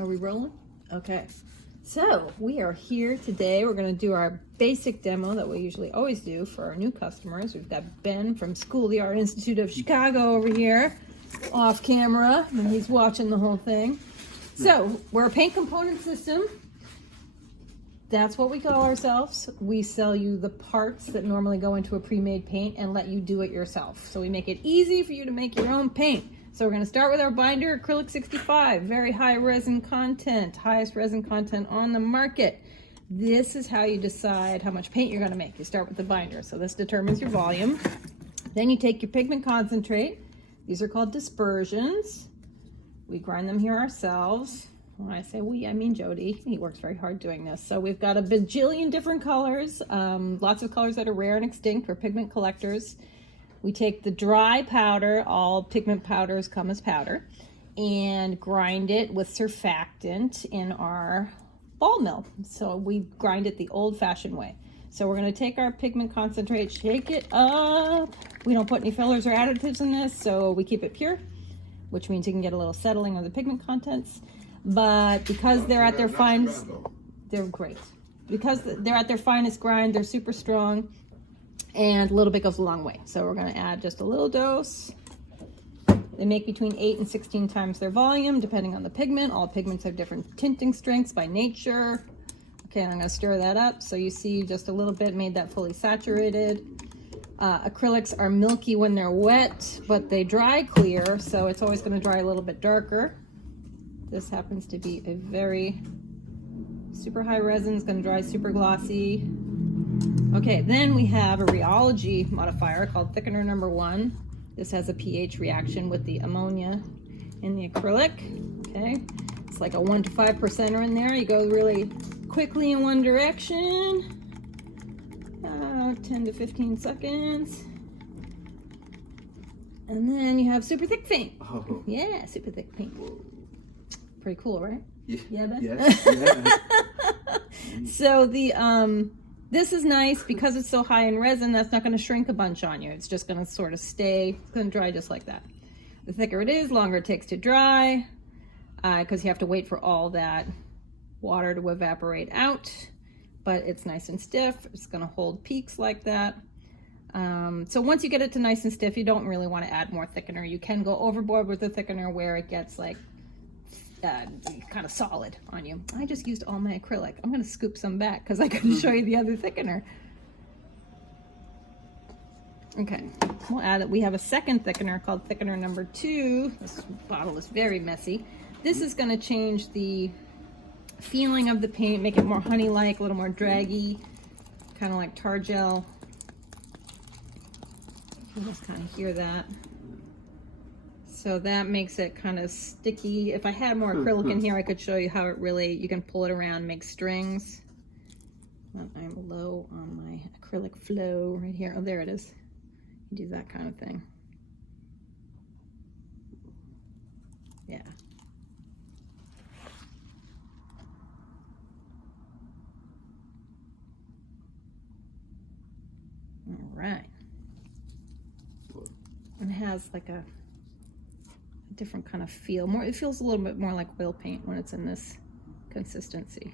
Are we rolling? Okay. So we are here today. We're going to do our basic demo that we usually always do for our new customers. We've got Ben from School of the Art Institute of Chicago over here, off camera, and he's watching the whole thing. So we're a paint component system. That's what we call ourselves. We sell you the parts that normally go into a pre-made paint and let you do it yourself. So we make it easy for you to make your own paint. So we're going to start with our binder, acrylic 65, very high resin content, highest resin content on the market. This is how you decide how much paint you're going to make. You start with the binder, so this determines your volume. Then you take your pigment concentrate. These are called dispersions. We grind them here ourselves. When I say we, I mean Jody. He works very hard doing this. So we've got a bajillion different colors, lots of colors that are rare and extinct. We're pigment collectors. We take the dry powder, all pigment powders come as powder, and grind it with surfactant in our ball mill. So we grind it the old-fashioned way. So we're going to take our pigment concentrate, shake it up. We don't put any fillers or additives in this, so we keep it pure, which means you can get a little settling of the pigment contents. But because they're at their finest, they're great. Because they're at their finest grind, they're super strong. And a little bit goes a long way. So we're going to add just a little dose. They make between 8 and 16 times their volume, depending on the pigment. All pigments have different tinting strengths by nature. Okay, I'm going to stir that up. So you see just a little bit made that fully saturated. Acrylics are milky when they're wet, but they dry clear. So it's always going to dry a little bit darker. This happens to be a very super high resin. It's going to dry super glossy. Okay, then we have a rheology modifier called thickener number 1. This has a pH reaction with the ammonia in the acrylic. Okay, it's like a 1 to 5% in there. You go really quickly in one direction, 10 to 15 seconds. And then you have super thick paint. Oh. Yeah, super thick paint. Pretty cool, right? Yeah, Ben? Yes. Yeah. So the this is nice because it's so high in resin. That's not going to shrink a bunch on you. It's just going to sort of stay. It's going to dry just like that. The thicker it is, longer it takes to dry, because you have to wait for all that water to evaporate out. But it's nice and stiff. It's going to hold peaks like that. So once you get it to nice and stiff, you don't really want to add more thickener. You can go overboard with the thickener where it gets like kind of solid on you. I just used all my acrylic. I'm going to scoop some back because I couldn't show you the other thickener. Okay, we'll add it. We have a second thickener called thickener number 2. This bottle is very messy. This is going to change the feeling of the paint, make it more honey-like, a little more draggy, kind of like tar gel. You can just kind of hear that. So that makes it kind of sticky. If I had more acrylic in here, I could show you how it really, you can pull it around, make strings. But I'm low on my acrylic flow right here. Oh, there it is. You do that kind of thing. Yeah. All right. And it has like a different kind of feel. It feels a little bit more like oil paint when it's in this consistency.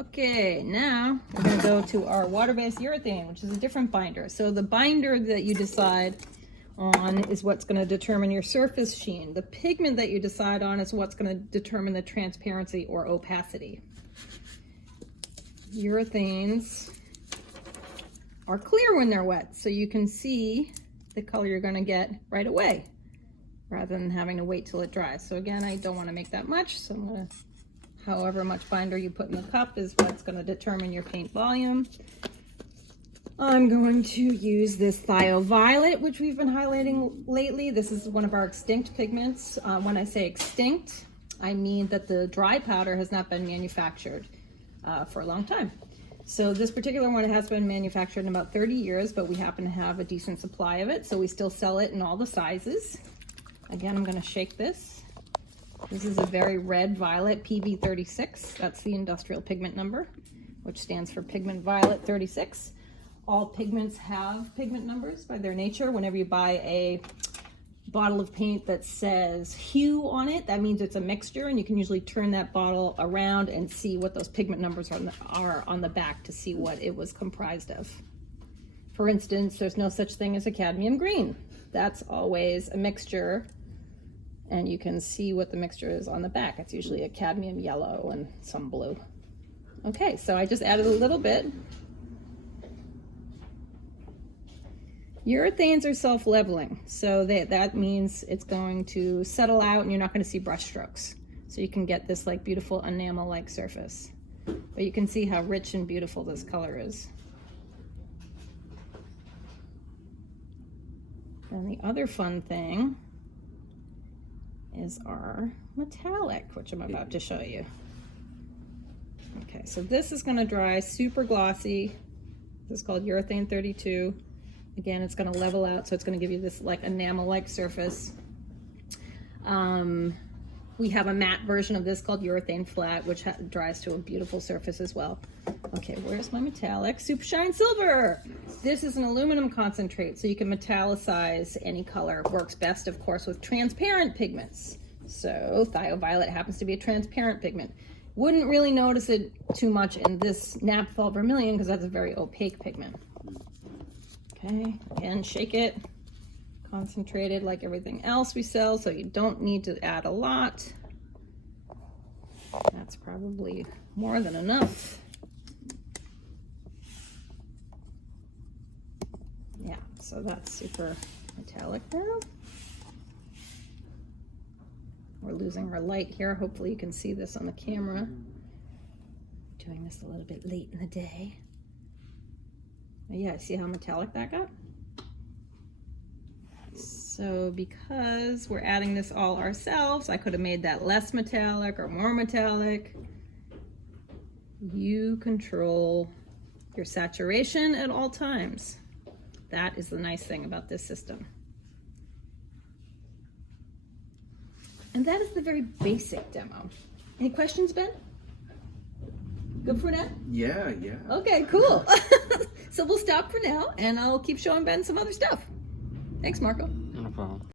Okay, now we're going to go to our water-based urethane, which is a different binder. So the binder that you decide on is what's going to determine your surface sheen. The pigment that you decide on is what's going to determine the transparency or opacity. Urethanes are clear when they're wet, so you can see the color you're going to get right away, rather than having to wait till it dries. So again, I don't want to make that much, so I'm going to, however much binder you put in the cup is what's going to determine your paint volume. I'm going to use this Thioviolet, which we've been highlighting lately. This is one of our extinct pigments. When I say extinct, I mean that the dry powder has not been manufactured for a long time. So this particular one has been manufactured in about 30 years, but we happen to have a decent supply of it, so we still sell it in all the sizes. Again, I'm going to shake this. This is a very red violet, PV36. That's the industrial pigment number, which stands for Pigment Violet 36. All pigments have pigment numbers by their nature. Whenever you buy a bottle of paint that says hue on it, that means it's a mixture, and you can usually turn that bottle around and see what those pigment numbers are on the back to see what it was comprised of. For instance, there's no such thing as a cadmium green. That's always a mixture, and you can see what the mixture is on the back. It's usually a cadmium yellow and some blue. Okay, so I just added a little bit. Urethanes are self-leveling, so that means it's going to settle out and you're not going to see brush strokes. So you can get this like beautiful enamel-like surface. But you can see how rich and beautiful this color is. And the other fun thing is our metallic, which I'm about to show you. Okay, so this is going to dry super glossy. This is called Urethane 32. Again, it's going to level out, so it's going to give you this like enamel-like surface. We have a matte version of this called Urethane Flat, which dries to a beautiful surface as well. Okay, where's my metallic? Super Shine Silver! This is an aluminum concentrate, so you can metallicize any color. Works best, of course, with transparent pigments. So Thioviolet happens to be a transparent pigment. Wouldn't really notice it too much in this Naphthol Vermilion because that's a very opaque pigment. Okay, again, shake it. Concentrated like everything else we sell, so you don't need to add a lot. That's probably more than enough. Yeah, so that's super metallic now. We're losing our light here. Hopefully you can see this on the camera. Doing this a little bit late in the day. But yeah, see how metallic that got? So because we're adding this all ourselves, I could have made that less metallic or more metallic. You control your saturation at all times. That is the nice thing about this system. And that is the very basic demo. Any questions, Ben? Good for now? Yeah. Okay, cool. So we'll stop for now, and I'll keep showing Ben some other stuff. Thanks, Marco.